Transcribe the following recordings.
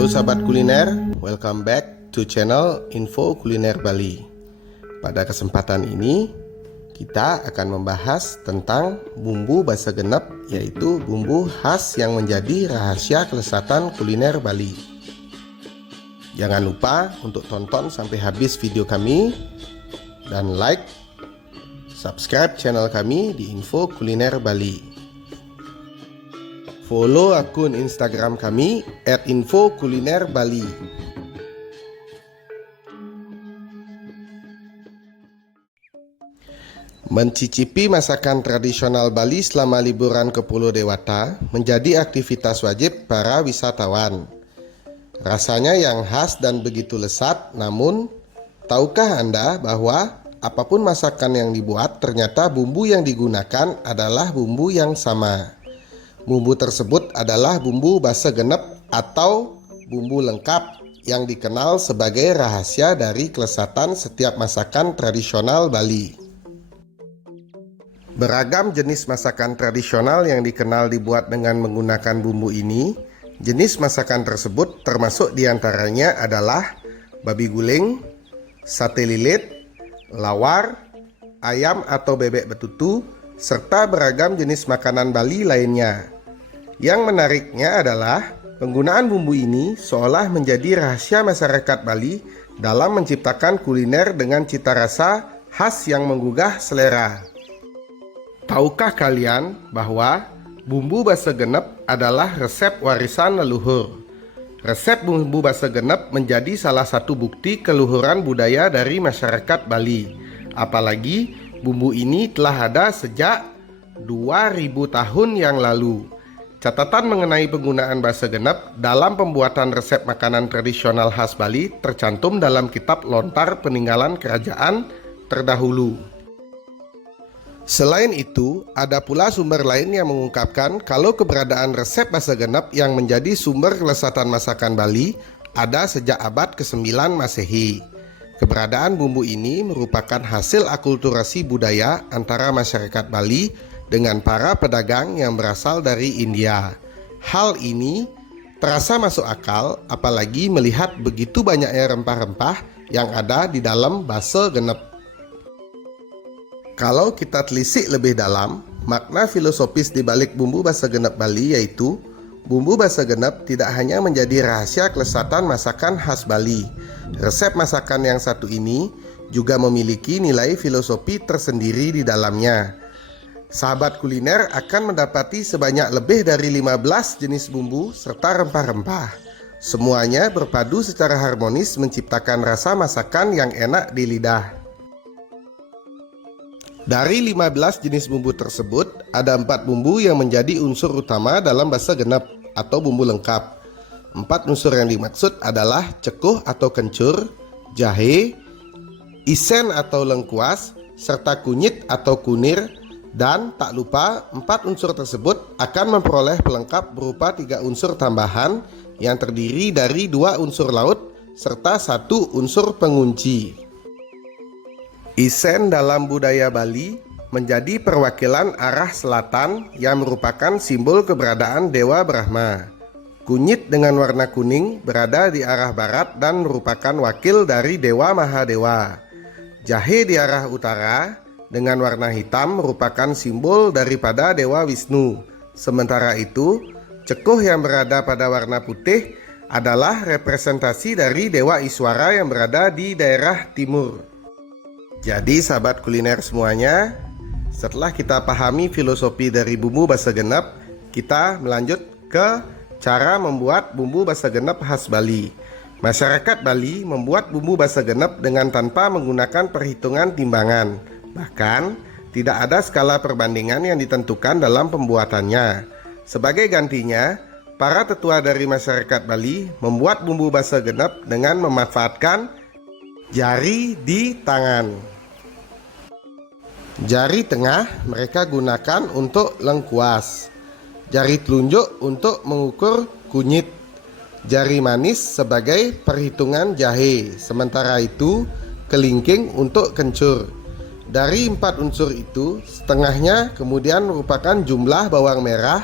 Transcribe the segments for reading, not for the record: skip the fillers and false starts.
Halo sahabat kuliner, welcome back to channel Info Kuliner Bali. Pada kesempatan ini kita akan membahas tentang bumbu basa genep, yaitu bumbu khas yang menjadi rahasia kelezatan kuliner Bali. Jangan lupa untuk tonton sampai habis video kami dan like, subscribe channel kami di Info Kuliner Bali. Follow akun Instagram kami @infokulinerbali. Mencicipi masakan tradisional Bali selama liburan ke Pulau Dewata menjadi aktivitas wajib para wisatawan. Rasanya yang khas dan begitu lezat, namun tahukah Anda bahwa apapun masakan yang dibuat, ternyata bumbu yang digunakan adalah bumbu yang sama. Bumbu tersebut adalah bumbu basa genep atau bumbu lengkap yang dikenal sebagai rahasia dari kelezatan setiap masakan tradisional Bali. Beragam jenis masakan tradisional yang dikenal dibuat dengan menggunakan bumbu ini. Jenis masakan tersebut termasuk diantaranya adalah babi guling, sate lilit, lawar, ayam atau bebek betutu, serta beragam jenis makanan Bali lainnya. Yang menariknya adalah penggunaan bumbu ini seolah menjadi rahasia masyarakat Bali dalam menciptakan kuliner dengan cita rasa khas yang menggugah selera. Tahukah kalian bahwa bumbu basa genep adalah resep warisan leluhur? Resep bumbu basa genep menjadi salah satu bukti keluhuran budaya dari masyarakat Bali. Apalagi bumbu ini telah ada sejak 2000 tahun yang lalu. Catatan mengenai penggunaan basa genep dalam pembuatan resep makanan tradisional khas Bali tercantum dalam kitab lontar peninggalan kerajaan terdahulu. Selain itu, ada pula sumber lain yang mengungkapkan kalau keberadaan resep basa genep yang menjadi sumber kelezatan masakan Bali ada sejak abad ke-9 Masehi. Keberadaan bumbu ini merupakan hasil akulturasi budaya antara masyarakat Bali dengan para pedagang yang berasal dari India. Hal ini terasa masuk akal apalagi melihat begitu banyaknya rempah-rempah yang ada di dalam basa genep. Kalau kita telisik lebih dalam, makna filosofis di balik bumbu basa genep Bali yaitu bumbu basa genep tidak hanya menjadi rahasia kelezatan masakan khas Bali. Resep masakan yang satu ini juga memiliki nilai filosofi tersendiri di dalamnya. Sahabat kuliner akan mendapati sebanyak lebih dari 15 jenis bumbu serta rempah-rempah. Semuanya berpadu secara harmonis menciptakan rasa masakan yang enak di lidah. Dari 15 jenis bumbu tersebut, ada 4 bumbu yang menjadi unsur utama dalam basa genep atau bumbu lengkap. 4 unsur yang dimaksud adalah cekuh atau kencur, jahe, isen atau lengkuas, serta kunyit atau kunir. Dan tak lupa 4 unsur tersebut akan memperoleh pelengkap berupa 3 unsur tambahan yang terdiri dari 2 unsur laut serta 1 unsur pengunci. Isen dalam budaya Bali menjadi perwakilan arah selatan yang merupakan simbol keberadaan Dewa Brahma. Kunyit dengan warna kuning berada di arah barat dan merupakan wakil dari Dewa Mahadewa. Jahe di arah utara dengan warna hitam merupakan simbol daripada Dewa Wisnu. Sementara itu, cekuh yang berada pada warna putih adalah representasi dari Dewa Iswara yang berada di daerah timur. Jadi sahabat kuliner semuanya, setelah kita pahami filosofi dari bumbu basa genep, kita melanjut ke cara membuat bumbu basa genep khas Bali. Masyarakat Bali membuat bumbu basa genep dengan tanpa menggunakan perhitungan timbangan. Bahkan, tidak ada skala perbandingan yang ditentukan dalam pembuatannya. Sebagai gantinya, para tetua dari masyarakat Bali membuat bumbu basa genep dengan memanfaatkan jari di tangan. Jari tengah mereka gunakan untuk lengkuas, jari telunjuk untuk mengukur kunyit, jari manis sebagai perhitungan jahe, sementara itu kelingking untuk kencur. Dari 4 unsur itu, setengahnya kemudian merupakan jumlah bawang merah,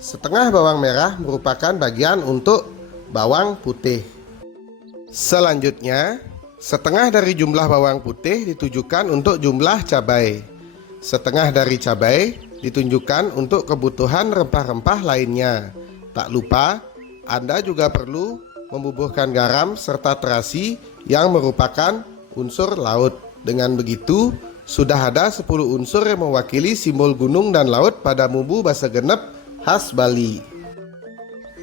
setengah bawang merah merupakan bagian untuk bawang putih. Selanjutnya, setengah dari jumlah bawang putih ditujukan untuk jumlah cabai. Setengah dari cabai ditunjukkan untuk kebutuhan rempah-rempah lainnya. Tak lupa, Anda juga perlu membubuhkan garam serta terasi yang merupakan unsur laut. Dengan begitu, sudah ada 10 unsur yang mewakili simbol gunung dan laut pada bumbu basa genep khas Bali.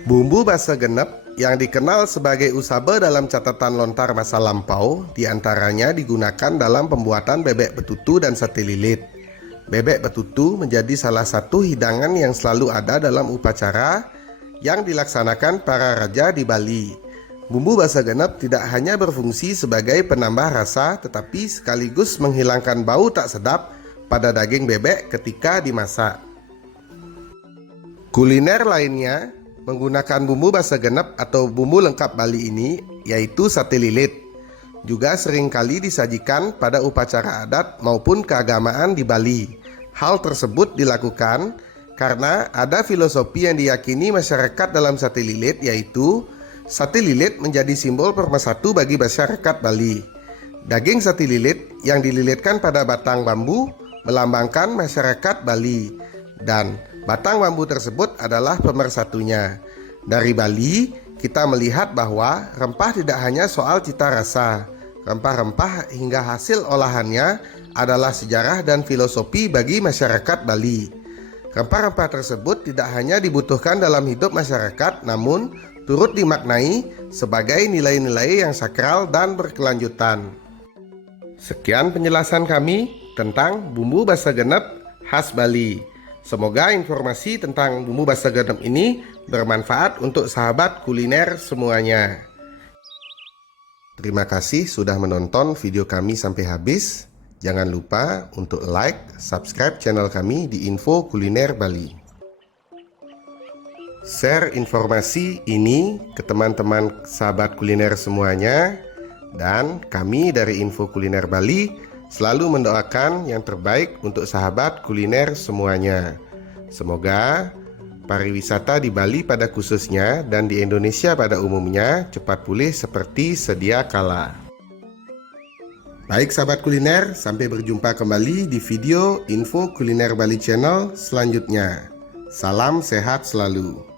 Bumbu basa genep yang dikenal sebagai usabe dalam catatan lontar masa lampau diantaranya digunakan dalam pembuatan bebek betutu dan sate lilit. Bebek betutu menjadi salah satu hidangan yang selalu ada dalam upacara yang dilaksanakan para raja di Bali. Bumbu basa genep tidak hanya berfungsi sebagai penambah rasa tetapi sekaligus menghilangkan bau tak sedap pada daging bebek ketika dimasak. Kuliner lainnya menggunakan bumbu basa genep atau bumbu lengkap Bali ini yaitu sate lilit. Juga seringkali disajikan pada upacara adat maupun keagamaan di Bali. Hal tersebut dilakukan karena ada filosofi yang diyakini masyarakat dalam sate lilit, yaitu sate lilit menjadi simbol pemersatu bagi masyarakat Bali. Daging sate lilit yang dililitkan pada batang bambu melambangkan masyarakat Bali, dan batang bambu tersebut adalah pemersatunya. Dari Bali, kita melihat bahwa rempah tidak hanya soal cita rasa. Rempah-rempah hingga hasil olahannya adalah sejarah dan filosofi bagi masyarakat Bali. Rempah-rempah tersebut tidak hanya dibutuhkan dalam hidup masyarakat, namun turut dimaknai sebagai nilai-nilai yang sakral dan berkelanjutan. Sekian penjelasan kami tentang bumbu basa genep khas Bali. Semoga informasi tentang bumbu basa genep ini bermanfaat untuk sahabat kuliner semuanya. Terima kasih sudah menonton video kami sampai habis. Jangan lupa untuk like, subscribe channel kami di Info Kuliner Bali. Share informasi ini ke teman-teman sahabat kuliner semuanya. Dan kami dari Info Kuliner Bali selalu mendoakan yang terbaik untuk sahabat kuliner semuanya. Semoga pariwisata di Bali pada khususnya dan di Indonesia pada umumnya cepat pulih seperti sedia kala. Baik sahabat kuliner, sampai berjumpa kembali di video Info Kuliner Bali Channel selanjutnya. Salam sehat selalu.